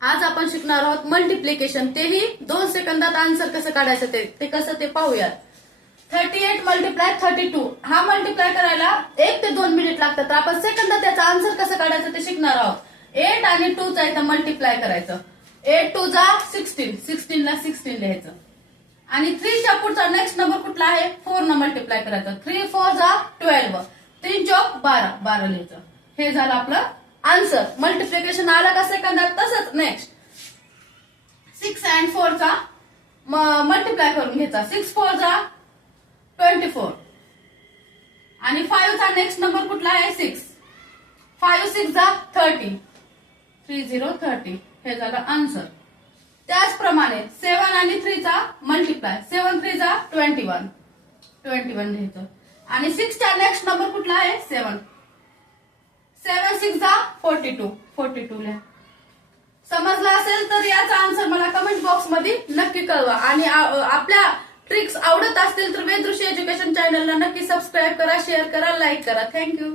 आज आपण शिकणार आहोत मल्टिप्लिकेशन, तेही 2 सेकंदात आन्सर कसं काढायचं ते कसं ते पाहूयात. 38 मल्टिप्लाय 32 हा मल्टिप्लाय करायला 1 ते 2 मिनिट लागतात, तर आपण सेकंदात त्याचा आन्सर कसं काढायचं ते शिकणार आहोत. 8 आणि 2 चा इथं मल्टिप्लाय करायचं. 8 2 जा 16, 16 ला 16 लिहायचं. आणि 3 च्या पुढचा नेक्स्ट नंबर कुठला आहे, 4 न मल्टिप्लाय करायचं. 3 4 जा 12, 3 चौक 12, 12 लिहायचं. हे झालं आपलं आन्सर. मल्टिप्लिकेशन आलं का सेकंदात. तसंच नेक्स्ट 6 अँड 4 चा मल्टिप्लाय करून घ्यायचा. 6 4 जा 24 आणि 5 चा नेक्स्ट नंबर कुठला आहे, 6. 5 6 जा 30, 30 30. हे झालं आन्सर. त्याचप्रमाणे 7 आणि 3 चा मल्टिप्लाय. 7 3 जा 21, 21 लिहायचं. आणि 6 चा नेक्स्ट नंबर कुठला आहे, 7. 7 6 जा 42, 42 लिहा. समजलं असेल तर याचा आन्सर मला कमेंट बॉक्स मध्ये नक्की कळवा. आणि आपल्या ट्रिक्स आवडत असतील तर वेदृश्य एज्युकेशन चॅनलला नक्की सबस्क्राईब करा, शेअर करा, लाईक करा. थँक्यू.